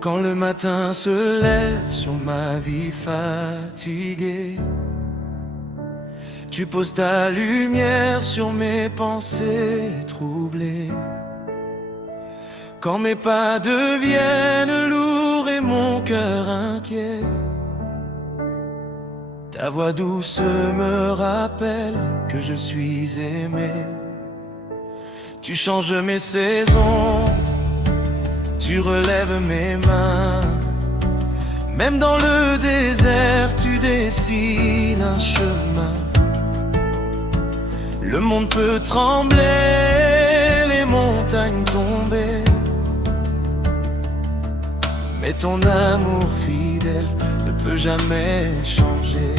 Quand le matin se lève sur ma vie fatiguée, tu poses ta lumière sur mes pensées troublées. Quand mes pas deviennent lourds et mon cœur inquiet, ta voix douce me rappelle que je suis aimé. Tu changes mes saisons, tu relèves mes mains. Même dans le désert, tu dessines un chemin. Le monde peut trembler, les montagnes tomber, mais ton amour fidèle ne peut jamais changer.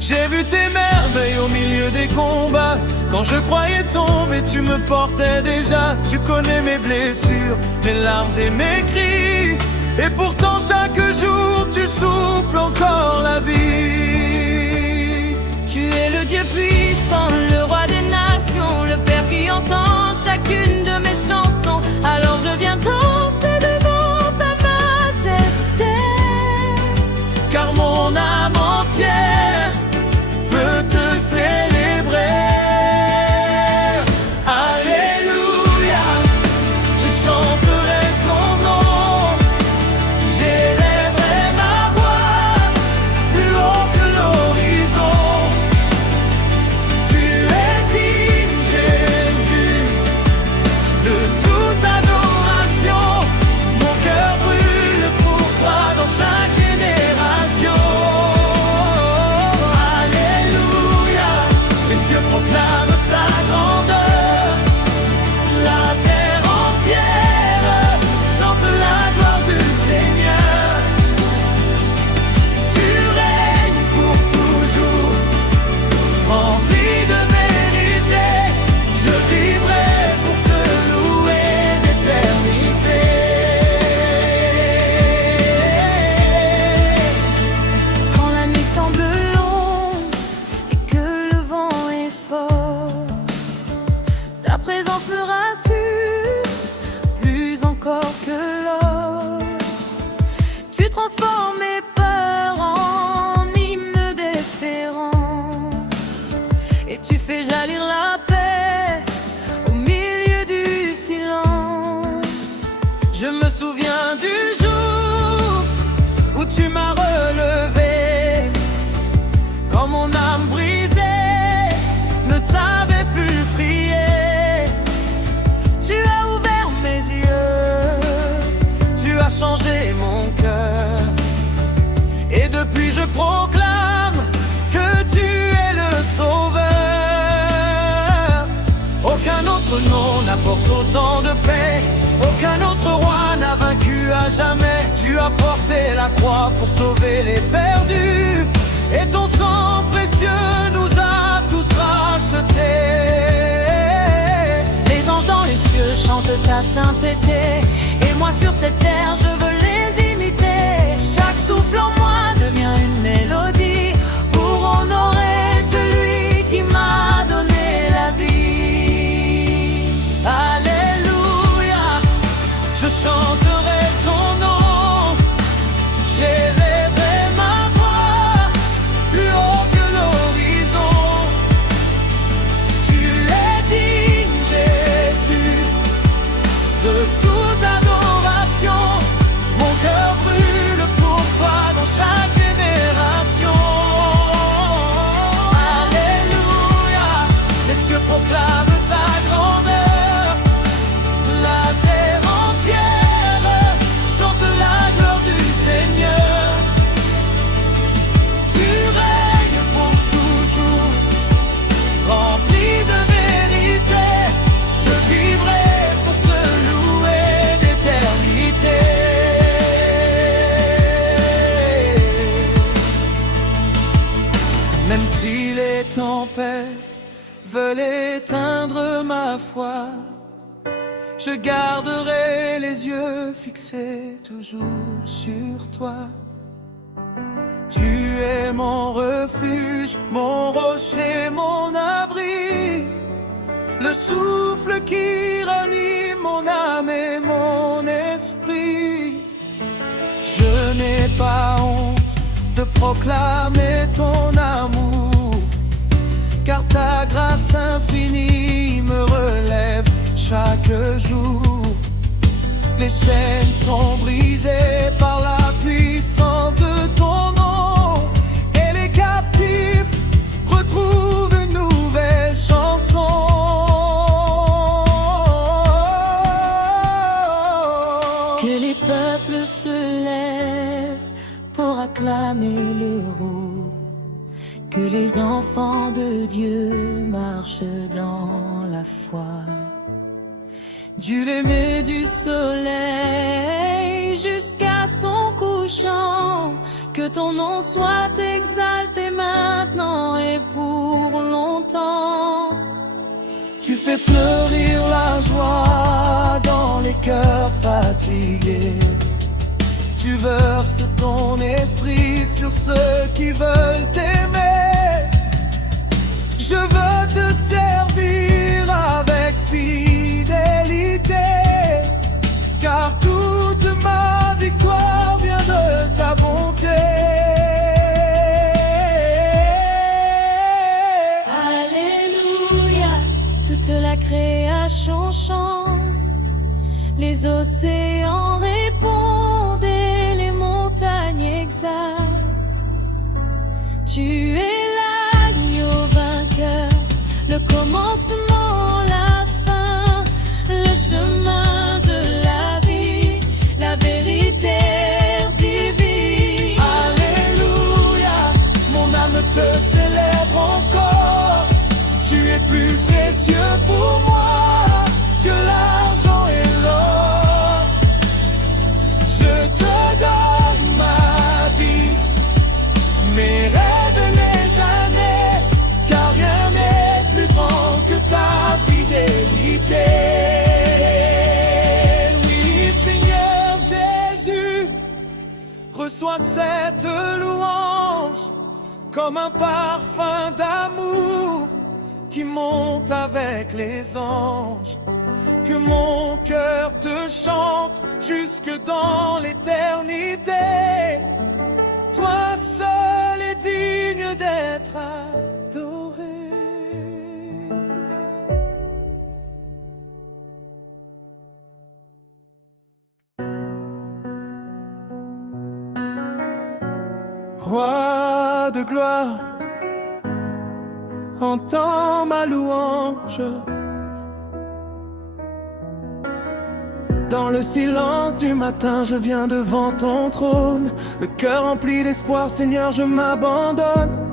J'ai vu tes merveilles au milieu des combats. Quand je croyais tomber, tu me portais déjà. Tu connais mes blessures, mes larmes et mes cris. Et pourtant chaque jour, tu souffles encore la vie. Tu es le Dieu puissant, le roi des nations, le Père qui entend chacune de mes chansons. Alors je viens danser devant ta majesté, car mon âme entière veut te célébrer. Alléluia, je chanterai ton nom, j'élèverai ma voix plus haut que l'horizon. Tu es digne, Jésus, de toute adoration. Mon cœur brûle pour toi dans chaque génération. Proclame ta grandeur, la terre entière chante la gloire du Seigneur. Tu règnes pour toujours, rempli de vérité. Je vivrai pour te louer d'éternité. quand la nuit semble longue et que le vent est fort, ta présence me rassure plus encore que l'or. Tu transformes mes peurs en hymne d'espérance, et tu fais jaillir la paix au milieu du silence. Je me souviens du jour où tu m'as relevé, quand mon âme brisée ne savait plus prier. Tu as ouvert mes yeux, tu as changé mon cœur, et depuis je proclame que tu es le sauveur. Aucun autre nom n'apporte autant de paix, aucun autre roi n'a vaincu à jamais. Tu as porté la croix pour sauver les perdus, et ton sang précieux nous a tous rachetés. Les anges dans les cieux chantent ta sainteté, et moi sur cette terre je veux les imiter. Chaque souffle en moi devient une mélodie pour honorer celui qui m'a donné la vie. Alléluia, je chanterai ton nom, j'élèverai ma voix plus haut que l'horizon. Tu es digne, Jésus, de toute adoration. Mon cœur brûle pour toi dans chaque génération. Alléluia, les cieux proclament ta grandeur, la terre entière chante la gloire du Seigneur. Tu règnes pour toujours, rempli de vérité. Je vivrai pour te louer d'éternité. Même si les tempêtes veulent éteindre ma foi, je garderai les yeux fixés toujours sur toi. Tu es mon refuge, mon rocher, mon abri, le souffle qui ranime mon âme et mon esprit. de proclamer ton amour, car ta grâce infinie me relève chaque jour. Les chaînes sont brisées par la puissance de ton nom, et les captifs retrouvent une nouvelle chanson. Que les peuples se lèvent pour acclamer le roi, que les enfants de Dieu marchent dans la foi. Du lever du soleil jusqu'à son couchant, que ton nom soit exalté maintenant et pour longtemps. Tu fais fleurir la joie dans les cœurs fatigués. Tu verses ton esprit sur ceux qui veulent t'aimer. Je veux te servir avec fidélité, car toute ma victoire vient de ta bonté. Alléluia, toute la création chante, les océans répondent et les montagnes exaltent. Tu es l'agneau vainqueur, le commencement, la fin, le chemin de la vie, la vérité divine. Alléluia, mon âme te célèbre encore. Tu es plus précieux pour moi que l'argent et l'or. Je te donne ma vie, mes rêves et mes années, car rien n'est plus grand que ta fidélité. Oui, Seigneur Jésus, reçois cette louange comme un parfum d'amour qui monte avec les anges. Que mon cœur te chante jusque dans l'éternité. Toi seul est digne d'être adoré. Roi de gloire, entends ma louange. Dans le silence du matin, je viens devant ton trône. Le cœur rempli d'espoir, Seigneur, je m'abandonne.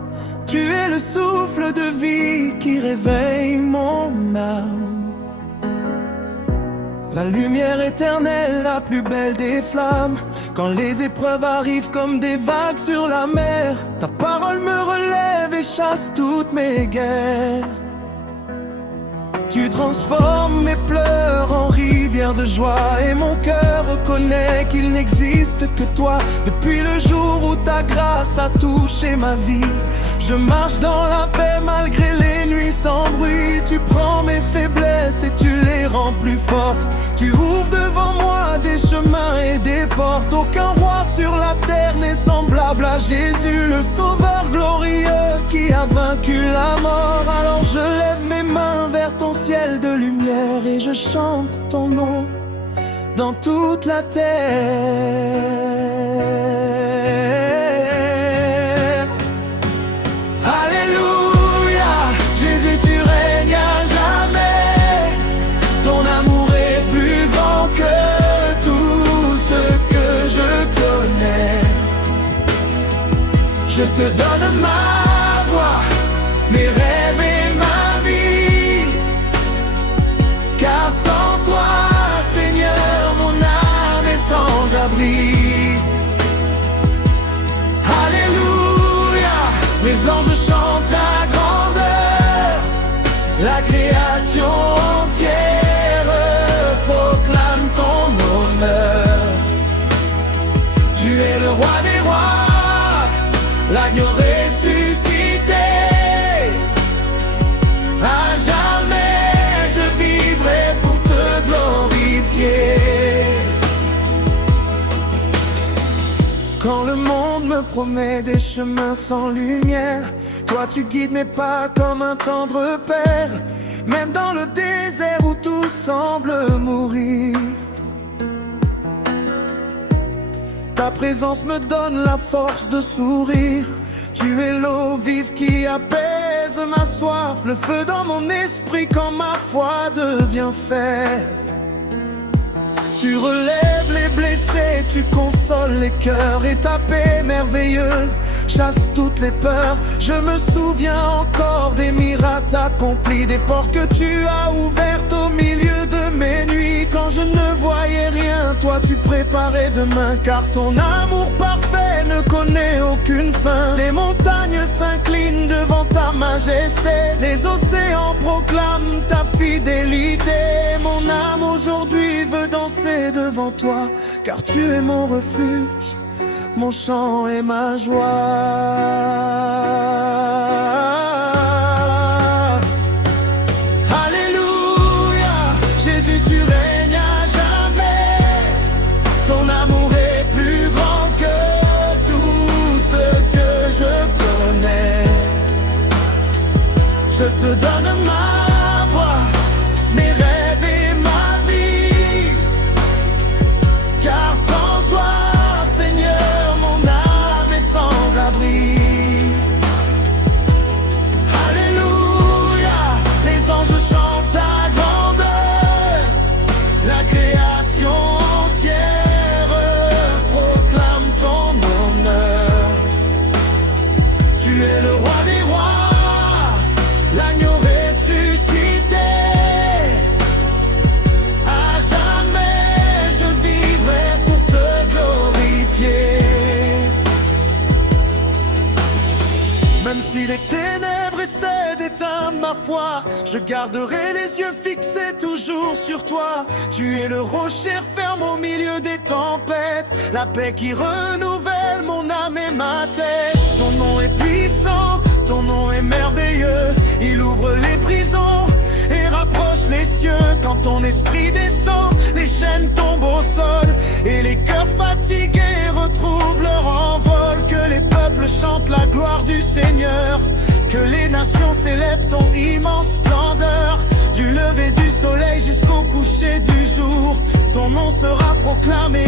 Tu es le souffle de vie qui réveille mon âme. La lumière éternelle, la plus belle des flammes. Quand les épreuves arrivent comme des vagues sur la mer, ta parole me relève et chasse toutes mes guerres. Tu transformes mes pleurs en rivières de joie, et mon cœur reconnaît qu'il n'existe que toi. Depuis le jour où ta grâce a touché ma vie, je marche dans la paix malgré les nuits sans bruit. Tu prends mes faiblesses et tu les rends plus fortes. Tu ouvres devant moi des chemins et des portes. Aucun roi sur la terre n'est semblable à Jésus, le sauveur glorieux qui a vaincu la mort. Alors je lève mes mains vers ton ciel de lumière et je chante ton nom dans toute la terre. Alléluia, Jésus, tu règnes à jamais. Ton amour est plus grand que tout ce que je connais. Je te donne ma voix, mes rêves et ma vie, car sans toi, Seigneur, mon âme est sans abri. Alléluia, les anges chantent ta grandeur, la création entière proclame ton honneur. Tu es le roi des rois, l'agneau ressuscité. À jamais je vivrai pour te glorifier. Quand le monde me promet des chemins sans lumière, toi tu guides mes pas comme un tendre père. Même dans le désert où tout semble mourir, ta présence me donne la force de sourire. Tu es l'eau vive qui apaise ma soif, le feu dans mon esprit quand ma foi devient faible. Tu relèves les blessés, tu consoles les cœurs, et ta paix merveilleuse chasse toutes les peurs. Je me souviens encore des miracles accomplis, des portes que tu as ouvertes au milieu de mes nuits. Quand je ne voyais rien, toi tu préparais demain, car ton amour parfait ne connaît aucune fin. Les montagnes s'inclinent devant ta majesté, les océans proclament ta fidélité. Mon âme aujourd'hui veut danser devant toi, car tu es mon refuge, mon chant et ma joie. Alléluia, Jésus tu règnes à jamais. Ton amour est plus grand que tout ce que je connais. Je te donne ma voix, mes rêves et ma vie, car sans toi, Seigneur, mon âme est sans abri. Alléluia, les anges chantent ta grandeur, la création entière proclame ton honneur. Tu es le roi des rois, l'agneau ressuscité. À jamais je vivrai pour te glorifier. Même si les ténèbres essaient d'éteindre ma foi, je garderai les yeux fixés toujours sur toi. Tu es le rocher ferme au milieu des tempêtes, la paix qui renouvelle mon âme et ma tête. Ton nom est puissant, ton nom est merveilleux. Il ouvre les prisons et rapproche les cieux. Quand ton esprit descend, les chaînes tombent au sol, et les cœurs fatigués retrouvent leur envol. Que les peuples chantent la gloire du Seigneur, que les nations célèbrent ton immense splendeur. Du lever du soleil jusqu'au coucher du jour, ton nom sera proclamé